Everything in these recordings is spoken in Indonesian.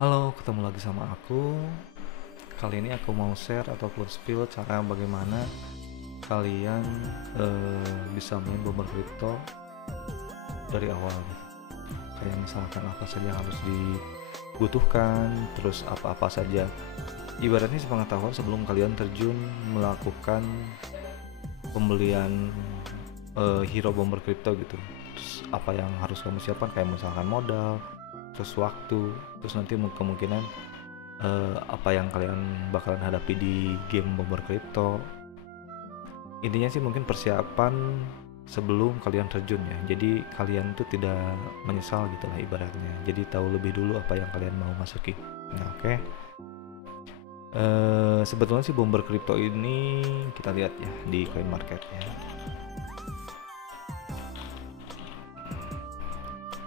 Halo, ketemu lagi sama aku. Kali ini aku mau share ataupun spill cara bagaimana kalian bisa main bomber crypto dari awal nih. Kayak misalkan apa saja yang harus dibutuhkan, terus apa-apa saja. Ibaratnya sepengetahuan sebelum kalian terjun melakukan pembelian hero bomber crypto gitu. Terus apa yang harus kamu siapkan kayak misalkan modal, terus waktu, terus nanti kemungkinan apa yang kalian bakalan hadapi di game bomber crypto. Intinya sih mungkin persiapan sebelum kalian terjun ya, jadi kalian tuh tidak menyesal gitu lah ibaratnya, jadi tahu lebih dulu apa yang kalian mau masuki. Nah, oke. Sebetulnya sih bomber crypto ini kita lihat ya di coin market ya,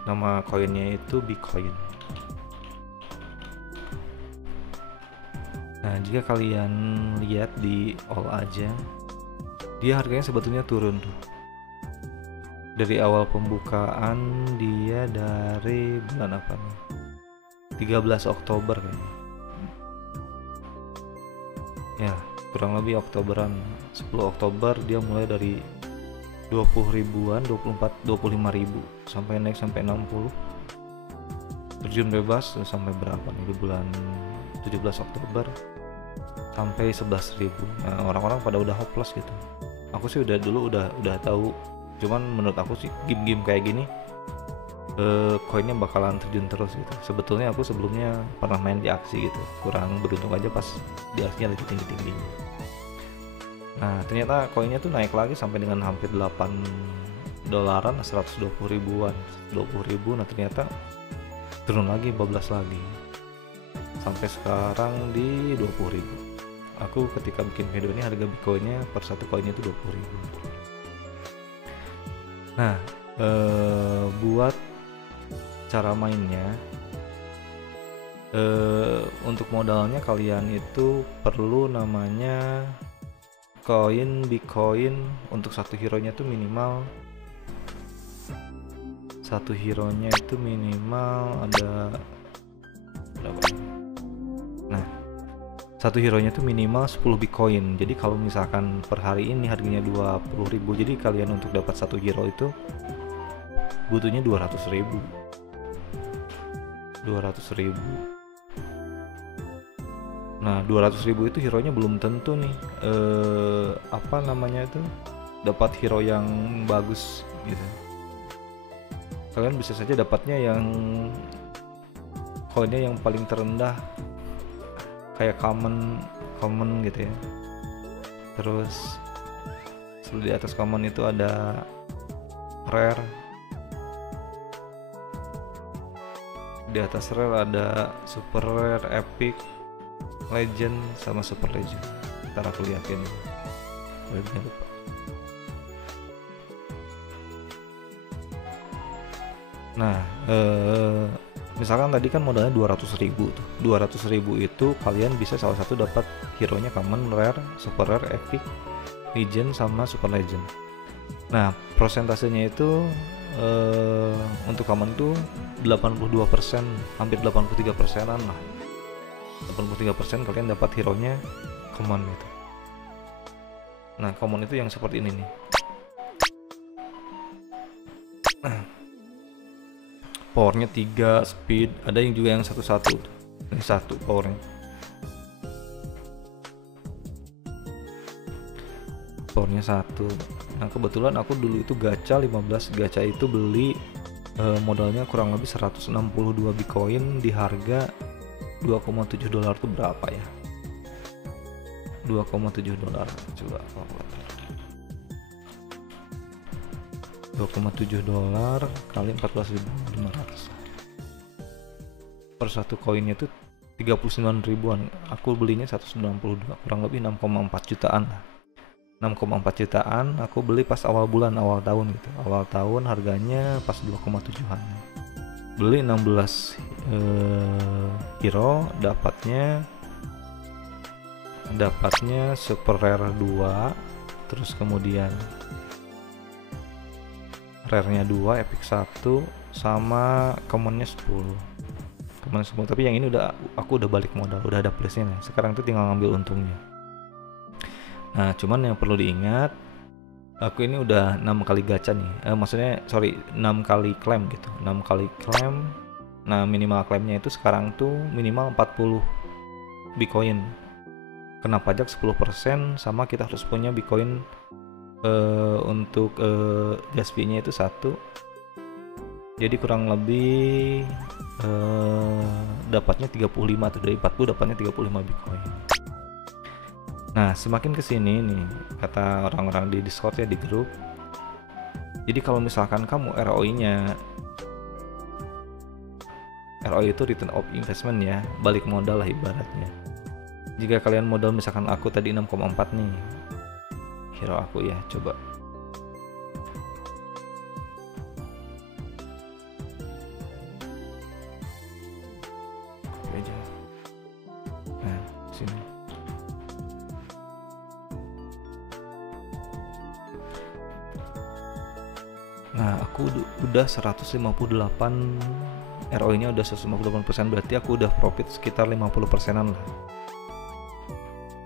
nama koinnya itu Bitcoin. Nah, jika kalian lihat di all aja, dia harganya sebetulnya turun tuh. Dari awal pembukaan dia dari bulan apa nih? 13 Oktober kayaknya. Ya, kurang lebih Oktoberan. 10 Oktober dia mulai dari 20 ribuan, 24, 25 ribu sampai naik sampai 60. Terjun bebas sampai berapa nih di bulan 17 Oktober sampai 11.000. Nah, orang-orang pada udah hopeless gitu. Aku sih udah tahu, cuman menurut aku sih game-game kayak gini koinnya bakalan terjun terus gitu. Sebetulnya aku sebelumnya pernah main di aksi gitu, kurang beruntung aja pas di aksinya lagi tinggi-tingginya. Nah, ternyata koinnya tuh naik lagi sampai dengan hampir 8 dolaran, 120 ribuan, 20 ribu. Nah, ternyata turun lagi, 12 lagi sampai sekarang di 20 ribu. Aku ketika bikin video ini harga bitcoinnya per satu koinnya itu 20 ribu. Nah, buat cara mainnya, untuk modalnya kalian itu perlu namanya koin Bitcoin. Untuk satu hero nya itu minimal ada berapa? Nah, satu hero nya itu minimal 10 Bitcoin. Jadi kalau misalkan per hari ini harganya 20.000, jadi kalian untuk dapat satu hero itu butuhnya 200.000. Nah, 200.000 itu hero nya belum tentu nih apa namanya itu dapat hero yang bagus gitu. Kalian bisa saja dapatnya yang koinnya yang paling terendah, kayak common gitu ya. Terus di atas common itu ada rare, di atas rare ada super rare, epic, legend, sama super legend. Ntar aku liatin, webnya lupa. Nah, misalkan tadi kan modalnya 200.000 tuh. 200.000 itu kalian bisa salah satu dapat hero nya common, rare, super rare, epic, legend, sama super legend. Nah, prosentasenya itu untuk common tuh 82%, hampir 83%an lah. 83% kalian dapat hero nya common gitu. Nah, common itu yang seperti ini nih. Powernya 3, speed, ada yang juga yang 1-1. Ini 1 powernya. Powernya 1. Nah, kebetulan aku dulu itu gacha 15 gacha itu beli modalnya kurang lebih 162 Bitcoin di harga 2,7 dolar tuh berapa ya? 2,7 dolar. Coba kalkulator. 2,7 dolar kali 14.500 per satu koinnya itu 39 ribuan. Aku belinya 192, kurang lebih 6,4 jutaan lah. 6,4 jutaan aku beli pas awal bulan, awal tahun gitu. Awal tahun harganya pas 2,7an. Beli 16 hero, dapatnya super rare 2, terus kemudian rare nya 2, epic 1, sama commonnya 10. kemarin 10, tapi yang ini aku udah balik modal, udah ada plusnya nih. Sekarang tuh tinggal ngambil untungnya. Nah, cuman yang perlu diingat, aku ini udah 6 kali gacha nih. Maksudnya sorry, 6 kali klaim gitu. 6 kali klaim. Nah, minimal klaimnya itu sekarang tuh minimal 40 Bitcoin. Kena pajak 10%, sama kita harus punya Bitcoin untuk gas fee-nya itu 1. Jadi kurang lebih dapatnya 35 tuh, dari 40 dapatnya 35 Bitcoin. Nah, semakin kesini nih, kata orang-orang di Discord ya, di grup. Jadi kalau misalkan kamu ROI-nya, ROI itu return of investment ya, balik modal lah ibaratnya. Jika kalian modal misalkan aku tadi 6,4 nih, hero aku ya, coba. Copy aja. Nah, sini. Nah, aku udah 158, ROI-nya udah 158%, berarti aku udah profit sekitar 50%-an lah.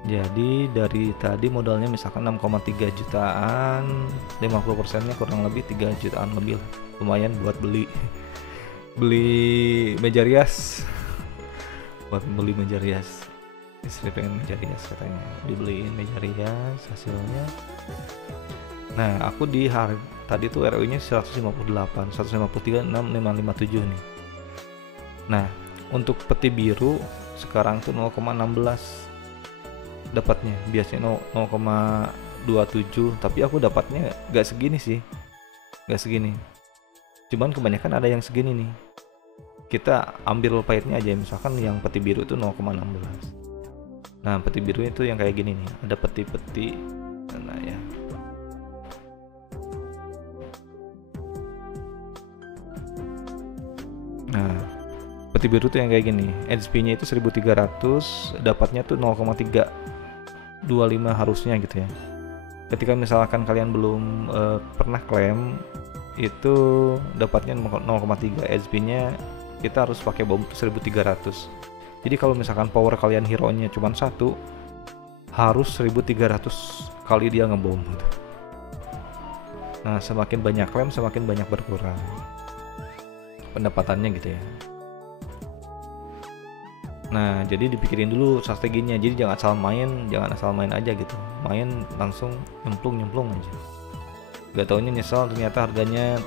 Jadi dari tadi modalnya misalkan 6,3 jutaan, 50%-nya kurang lebih 3 jutaan lebih lah. Lumayan buat beli meja rias. Buat beli meja rias. Istri pengen meja rias katanya, dibeliin meja rias hasilnya. Nah, aku di tadi tuh ROI-nya 158, 153, 6, 557 nih. Nah, untuk peti biru sekarang tuh 0,16 dapatnya, biasanya 0,27, tapi aku dapatnya gak segini sih, gak segini. Cuman kebanyakan ada yang segini nih. Kita ambil pahitnya aja, misalkan yang peti biru itu 0,16. Nah, peti biru itu yang kayak gini nih, ada peti-peti. Nah ya, nah peti biru tuh yang kayak gini, HP-nya itu 1300, dapatnya tuh 0,325 harusnya gitu ya. Ketika misalkan kalian belum pernah klaim, itu dapatnya 0,3, HP-nya kita harus pakai bom 1300. Jadi kalau misalkan power kalian hero-nya cuma 1, harus 1300 kali dia ngebom gitu. Nah, semakin banyak klaim semakin banyak berkurang pendapatannya gitu ya. Nah, jadi dipikirin dulu strateginya. Jadi jangan asal main aja gitu. Main langsung nyemplung aja. Gak taunya nyesal, ternyata harganya,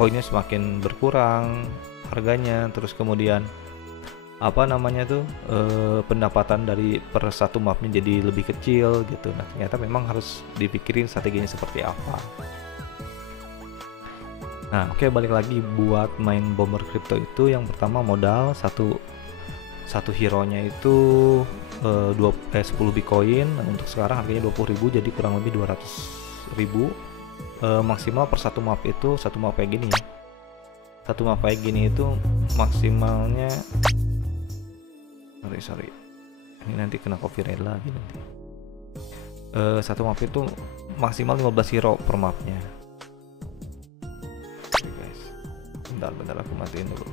koinnya semakin berkurang harganya, terus kemudian apa namanya tuh, pendapatan dari per satu mapnya jadi lebih kecil gitu. Nah, ternyata memang harus dipikirin strateginya seperti apa. Nah, oke, balik lagi buat main Bomber Crypto itu, yang pertama modal satu hero-nya itu 10 Bitcoin. Nah, untuk sekarang harganya 20.000, jadi kurang lebih 200.000. Maksimal per satu map itu, satu map kayak gini ya. Satu map kayak gini itu maksimalnya, sorry. Ini nanti kena copyright lagi nanti. Satu map itu maksimal 15 hero per mapnya. Oke, guys. Bentar aku matiin dulu.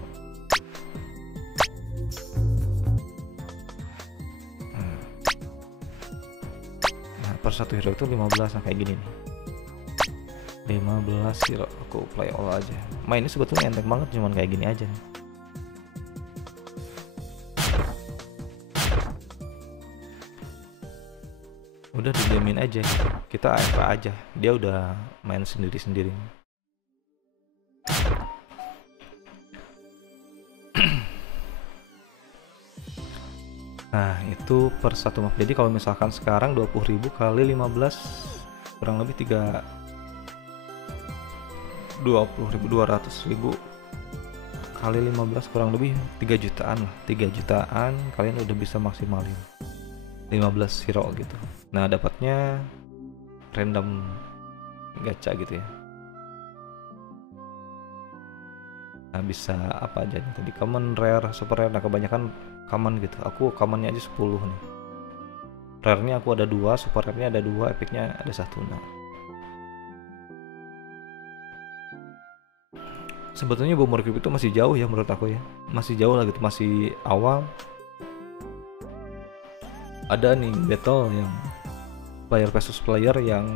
Per satu hero itu 15, nah kayak gini nih, 15 hero. Aku play all aja. Main ini sebetulnya enteng banget, cuman kayak gini aja nih. Udah dijamin aja, kita AFK aja, dia udah main sendiri-sendiri. Nah, itu per satu map. Jadi kalau misalkan sekarang 20.000 kali 15 kurang lebih 200.000 kali 15 kurang lebih 3 jutaan lah. 3 jutaan kalian udah bisa maksimalin 15 hero gitu. Nah, dapatnya random gacha gitu ya. Nah, bisa apa aja nih tadi, common, rare, super rare. Nah, kebanyakan common gitu. Aku commonnya aja 10 nih. Rare-nya aku ada 2, super rare-nya ada 2, epic-nya ada 1. Nah, sebetulnya Boomer Cube itu masih jauh ya menurut aku ya, masih jauh lah gitu, masih awal. Ada nih battle yang player versus player yang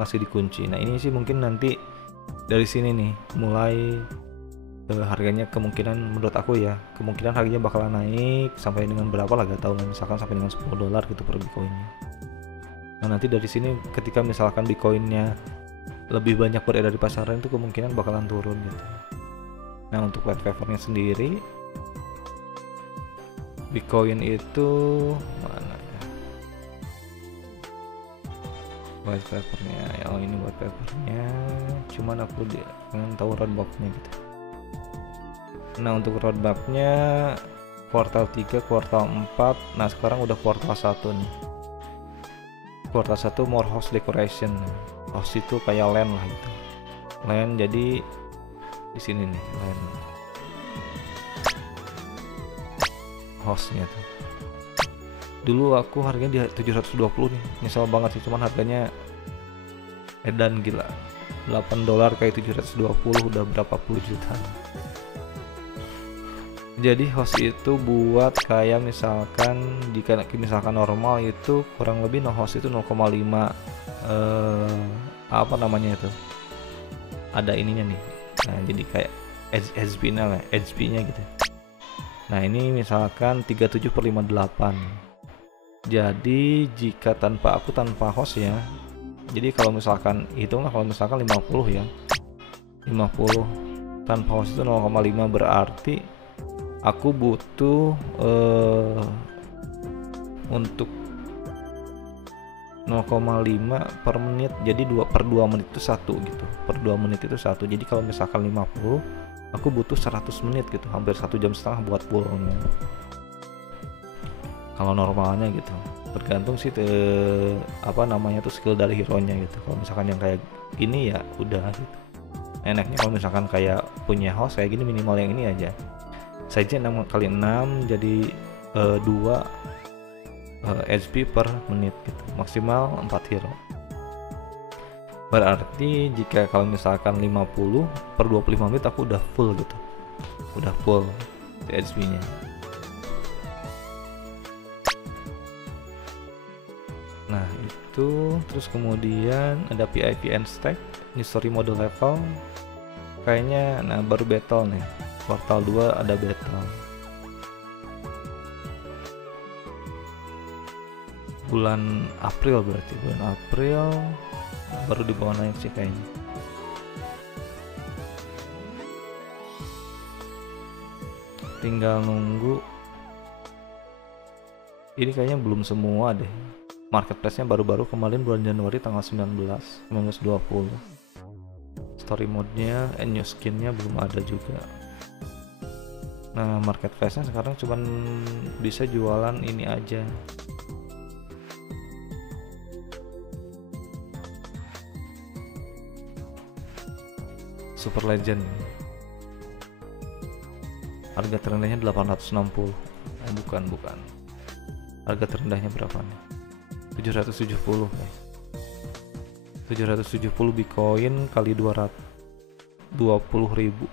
masih dikunci. Nah ini sih mungkin nanti dari sini nih mulai harganya kemungkinan menurut aku ya, kemungkinan harganya bakalan naik sampai dengan berapa lah gak tahu lah, misalkan sampai dengan $10 gitu per Bitcoinnya. Nah nanti dari sini ketika misalkan Bitcoinnya lebih banyak beredar di pasaran itu kemungkinan bakalan turun gitu. Nah untuk white papernya sendiri, Bitcoin itu mana ya? White papernya, ya oh ini white papernya, cuman aku pengen tahu roadmapnya gitu. Nah untuk roadmapnya kuartal 3, kuartal 4, nah sekarang udah kuartal 1 nih. Kuartal 1 more host decoration. Host itu kayak land lah gitu. Land, jadi di sini nih land. Hostnya tuh. Dulu aku harganya di 720 nih. Nyesel banget sih, cuman harganya edan gila. $8 kayak 720 udah berapa puluh juta. Jadi host itu buat kayak misalkan jika misalkan normal itu kurang lebih no host itu 0,5 apa namanya itu, ada ininya nih. Nah jadi kayak HP-nya lah, HP-nya gitu. Nah ini misalkan 37/58. Jadi jika tanpa host ya, jadi kalau misalkan hitunglah kalau misalkan 50 ya, 50 tanpa host itu 0,5, berarti aku butuh untuk 0,5 per menit, jadi 2 per 2 menit itu 1 gitu, per 2 menit itu 1. Jadi kalau misalkan 50 aku butuh 100 menit gitu, hampir 1,5 jam buat pullnya kalau normalnya gitu. Tergantung sih apa namanya tuh skill dari hero nya gitu. Kalau misalkan yang kayak gini ya udah gitu, enaknya kalau misalkan kayak punya host kayak gini minimal yang ini aja saja, 6x6 jadi 2 HP per menit gitu, maksimal 4 hero. Berarti jika kalau misalkan 50 per 25 menit aku udah full gitu, udah full HP nya. Nah itu, terus kemudian ada PIP and stack, history mode level kayaknya. Nah baru battle nih, kuartal 2 ada battle. Bulan April, berarti bulan April baru dibawa naik sih kayaknya. Tinggal nunggu. Ini kayaknya belum semua deh. Marketplace-nya baru-baru kemarin bulan Januari tanggal 19/20. Story mode-nya and new skin-nya belum ada juga. Nah marketplace-nya sekarang cuman bisa jualan ini aja, Super Legend. Harga terendahnya 860. Bukan. Harga terendahnya berapa nih? 770 guys. 770 Bitcoin kali 220.000.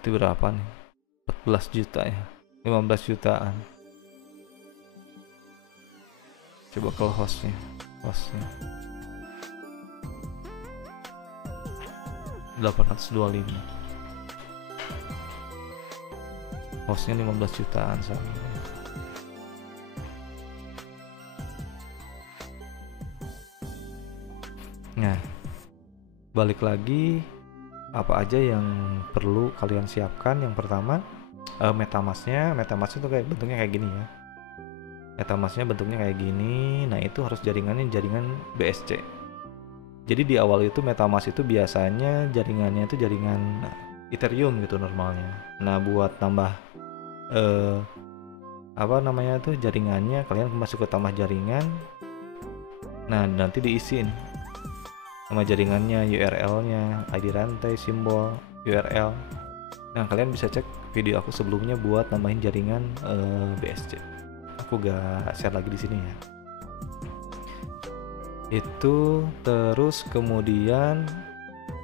Itu berapa nih? 14 juta ya. 15 jutaan. Coba kalau hostnya. 825. Hostnya 15 jutaan sama. Nah, balik lagi, apa aja yang perlu kalian siapkan? Yang pertama, MetaMask-nya itu kayak bentuknya kayak gini ya. MetaMask-nya bentuknya kayak gini. Nah, itu harus jaringan BSC. Jadi di awal itu MetaMask itu biasanya jaringannya itu jaringan Ethereum gitu normalnya. Nah buat tambah apa namanya tuh jaringannya, kalian masuk ke tambah jaringan. Nah nanti diisiin sama jaringannya, URL-nya, ID rantai, simbol, URL. Nah kalian bisa cek video aku sebelumnya buat nambahin jaringan BSC. Aku gak share lagi di sini ya. Itu terus kemudian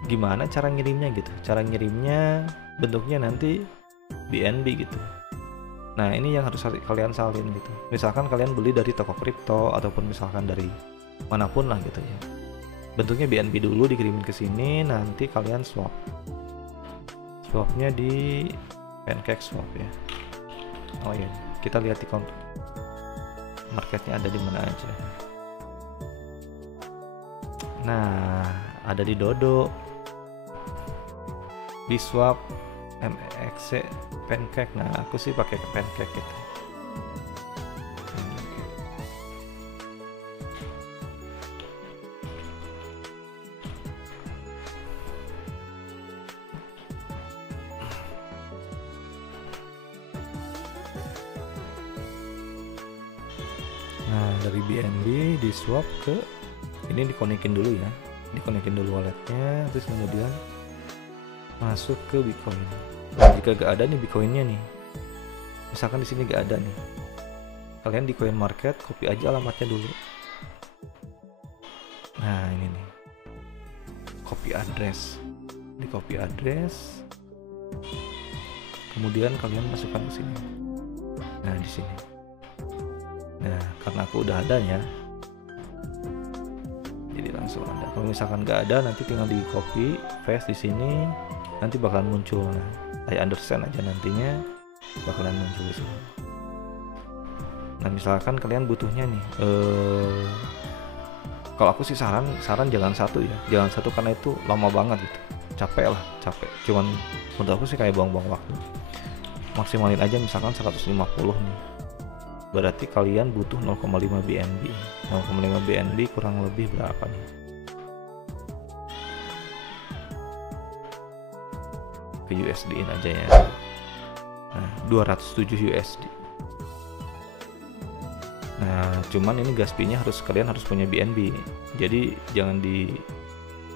gimana cara ngirimnya gitu. Cara ngirimnya bentuknya nanti BNB gitu. Nah ini yang harus kalian salin gitu. Misalkan kalian beli dari toko kripto ataupun misalkan dari manapun lah gitu ya. Bentuknya BNB dulu dikirimin ke sini, nanti kalian swap. Swapnya di Pancake Swap ya. Oh iya, kita lihat di marketnya ada di mana aja. Nah, ada di Dodo, Biswap, MEXC, Pancake. Nah, aku sih pakai Pancake gitu. Nah, dari BNB di swap ke ini, dikonekin dulu ya, dikonekin dulu walletnya, terus kemudian masuk ke Bitcoin. Nah, jika gak ada nih Bitcoinnya nih, misalkan di sini gak ada nih, kalian di Coin Market copy aja alamatnya dulu. Nah ini nih, copy address, di copy address, kemudian kalian masukkan ke sini. Nah di sini. Nah karena aku udah ada ya, jadi langsung ada. Kalau misalkan nggak ada, nanti tinggal di copy paste di sini, nanti bakalan muncul. Nah, I understand aja, nantinya bakalan muncul di sini. Nah misalkan kalian butuhnya nih, kalau aku sih saran jangan satu ya, jangan satu karena itu lama banget gitu, capek. Cuman menurut aku sih kayak buang-buang waktu. Maksimalin aja misalkan 150 nih. Berarti kalian butuh 0,5 BNB. 0,5 BNB kurang lebih berapa nih? Ke USD-in aja ya. Nah, 207 USD. Nah, cuman ini gas fee-nya kalian harus punya BNB. Jadi jangan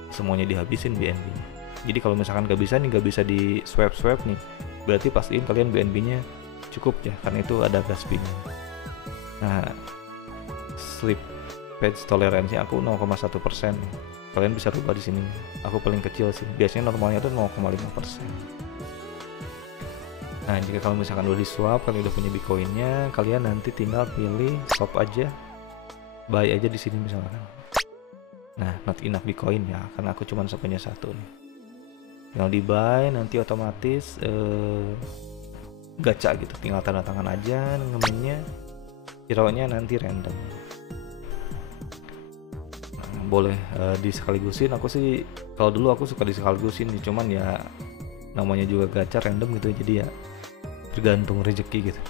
semuanya dihabisin BNB. Jadi kalau misalkan nggak bisa di swap nih, berarti pastiin kalian BNB-nya cukup ya, karena itu ada gas fee-nya. Nah, slippage toleransi aku 0,1%. Kalian bisa rubah di sini. Aku paling kecil sih. Biasanya normalnya itu 0,5%. Nah, jika kalau misalkan udah di swap, kalian udah punya Bitcoin-nya, kalian nanti tinggal pilih swap aja, buy aja di sini misalkan. Nah, not enough Bitcoin ya, karena aku cuma punya satu nih. Tinggal di buy, nanti otomatis gacha gitu, tinggal tanda tangan aja ngeminnya. Hero-nya nanti random. Nah, boleh disekaligusin. Aku sih kalau dulu aku suka disekaligusin nih, cuman ya namanya juga gacha random gitu, jadi ya tergantung rezeki gitu.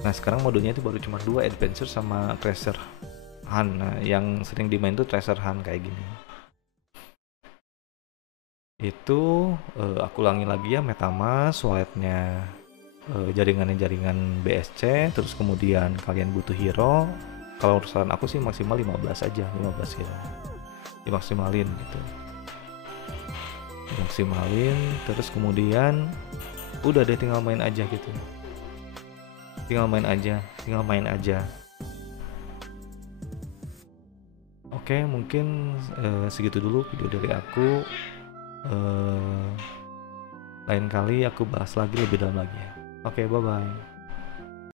Nah sekarang modenya itu baru cuma 2, Adventure sama Treasure Hunt. Nah yang sering dimain tuh Treasure Hunt kayak gini. Itu aku ulangi lagi ya, MetaMask, walletnya jaringan BSC, terus kemudian kalian butuh hero. Kalau urusan aku sih maksimal 15 aja, 15 hero dimaksimalin gitu, dimaksimalin, terus kemudian udah deh tinggal main aja gitu, tinggal main aja. Oke, mungkin segitu dulu video dari aku. Lain kali aku bahas lagi lebih dalam lagi ya. Oke, bye bye.